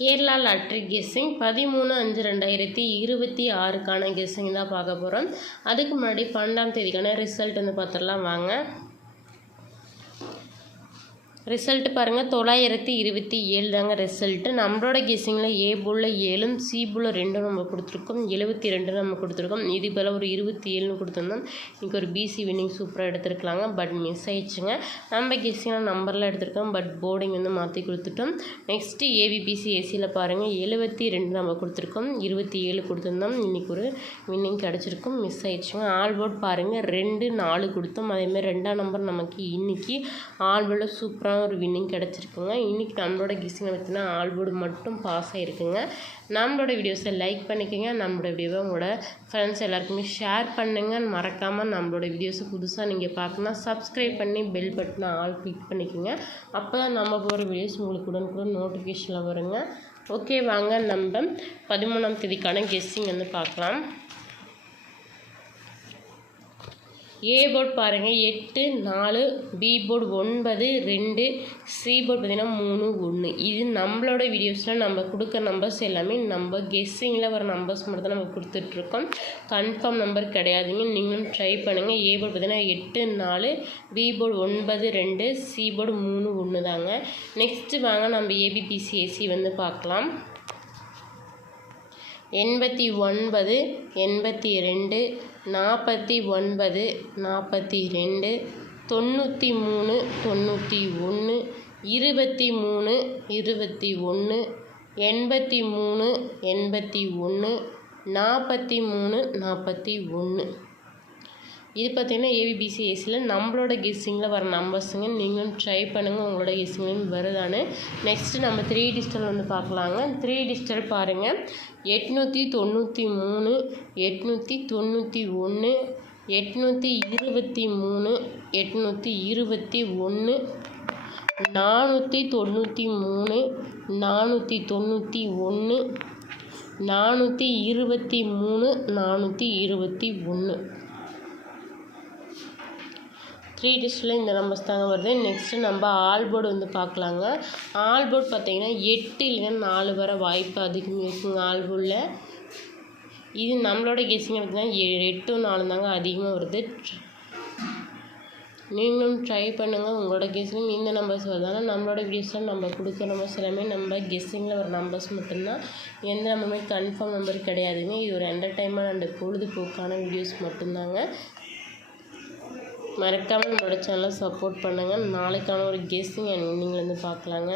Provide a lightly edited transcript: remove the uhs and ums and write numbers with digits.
Kerala lottery guessing 13/5/2026க்கான guessing தான் பார்க்க போகிறோம். அதுக்கு முன்னாடி 12ஆம் தேதிக்கான ரிசல்ட் வந்து பார்த்துடலாம் வாங்க. ரிசல்ட்டு பாருங்கள், 927 தாங்க ரிசல்ட்டு. நம்மளோட கெஸ்ஸிங்கில் ஏ போல் 7ம் சி போல் 2ம் நம்ம கொடுத்துருக்கோம். 72 நம்ம கொடுத்துருக்கோம். இது போல் ஒரு 27ன்னு கொடுத்துருந்தோம். இன்றைக்கி ஒரு பிசி வின்னிங் சூப்பராக எடுத்துருக்கலாங்க. பட் மிஸ் ஆயிடுச்சுங்க. நம்ம கெஸ்ஸிங்கில் நம்பரில் எடுத்துருக்கோம். பட் போர்டிங் வந்து மாற்றி கொடுத்துட்டோம். நெக்ஸ்ட்டு ஏபிபிசி ஏசியில் பாருங்கள், 72 நம்ம கொடுத்துருக்கோம். 27 கொடுத்துருந்தோம். இன்றைக்கி ஒரு வின்னிங் கிடச்சிருக்கும். மிஸ் ஆயிடுச்சுங்க. ஆல் போர்ட் பாருங்கள், 2 4 கொடுத்தோம். அதேமாதிரி 2ஆம் நம்பர் நமக்கு இன்றைக்கி ஆல் போர்டில் சூப்பராக ஒரு வின்னிங் கிடச்சிருக்குங்க. இன்றைக்கி நம்மளோட கெஸ்ஸிங்கை பார்த்தீங்கன்னா ஆல் போர்டு மட்டும் பாஸ் ஆகிருக்குங்க. நம்மளோட வீடியோஸை லைக் பண்ணிக்கோங்க. நம்மளோட வீடியோவை உங்களோட ஃப்ரெண்ட்ஸ் எல்லாருக்குமே ஷேர் பண்ணுங்கள். மறக்காமல் நம்மளோட வீடியோஸை புதுசாக நீங்கள் பார்க்கணுன்னா சப்ஸ்கிரைப் பண்ணி பெல் பட்டனை ஆல் கிளிக் பண்ணிக்கோங்க. அப்போ தான் நம்ம போகிற வீடியோஸ் உங்களுக்கு உடனுக்குடன் நோட்டிஃபிகேஷனில் வருங்க. ஓகே, வாங்க நம்ம 13ஆம் தேதிக்கான கெஸ்ஸிங் வந்து பார்க்கலாம். ஏ போர்டு பாருங்கள் 8 4, பி போர்டு 9 2, சி போர்டு பார்த்திங்கன்னா 3 1. இது நம்மளோட வீடியோஸில் நம்ம கொடுக்குற நம்பர்ஸ் எல்லாமே நம்ம கெஸ்ஸிங்கில் வர நம்பர்ஸ் மட்டும் தான் நம்ம கொடுத்துட்ருக்கோம். கன்ஃபார்ம் நம்பர் கிடையாதுங்க. நீங்களும் ட்ரை பண்ணுங்கள். ஏ போர்டு பார்த்திங்கன்னா 8 4, பி போர்டு 9 2, சி போர்டு 3 1 தாங்க. நெக்ஸ்ட்டு வாங்க நம்ம ஏபிபிசி ஏசி வந்து பார்க்கலாம். 89 82 49 42 93 91 23 21 83 81 43 41. இது பார்த்திங்கன்னா ஏபிபிசி ஏசியில் நம்மளோட கெஸ்ஸிங்கில் வர நம்பர்ஸுங்க. நீங்களும் ட்ரை பண்ணுங்கள், உங்களோட கெஸ்ஸிங்லையும் வருதானு. நெக்ஸ்ட்டு நம்ம 3 டிஜிட்டல் வந்து பார்க்கலாங்க. 3 டிஜிட்டல் பாருங்கள், 893 891 823 821 493 491 423 421. 3 டிஜிட்டில் இந்த நம்பர்ஸ் தாங்க வருது. நெக்ஸ்ட்டு நம்ம ஆல் போர்டு வந்து பார்க்கலாங்க. ஆல் போர்டு பார்த்திங்கன்னா 8 இல்லைன்னா 4 வர வாய்ப்பு அதிகமாக இருக்குங்க ஆல் போர்டில். இது நம்மளோட கெஸ்ஸிங் பார்த்திங்கன்னா 8 4 தாங்க அதிகமாக வருது. நீங்களும் ட்ரை பண்ணுங்கள், உங்களோட கெஸ்ஸிங் இந்த நம்பர்ஸ் வருதானா. நம்மளோட வீடியோஸில் நம்ம கொடுக்குற நம்பர்ஸ் எல்லாமே நம்ம கெஸ்ஸிங்கில் வர நம்பர்ஸ் மட்டும்தான். எந்த நம்பருமே கன்ஃபார்ம் நம்பர் கிடையாதுங்க. இது ஒரு என்டர்டைன்மெண்ட் அண்ட் பொழுதுபோக்கான வீடியோஸ் மட்டும்தாங்க. மறக்காமல் நம்மளோட சேனலை சப்போர்ட் பண்ணுங்கள். நாளைக்கான ஒரு கெஸ்ஸிங் அண்ட் வின்னிங் வந்து பார்க்கலாங்க.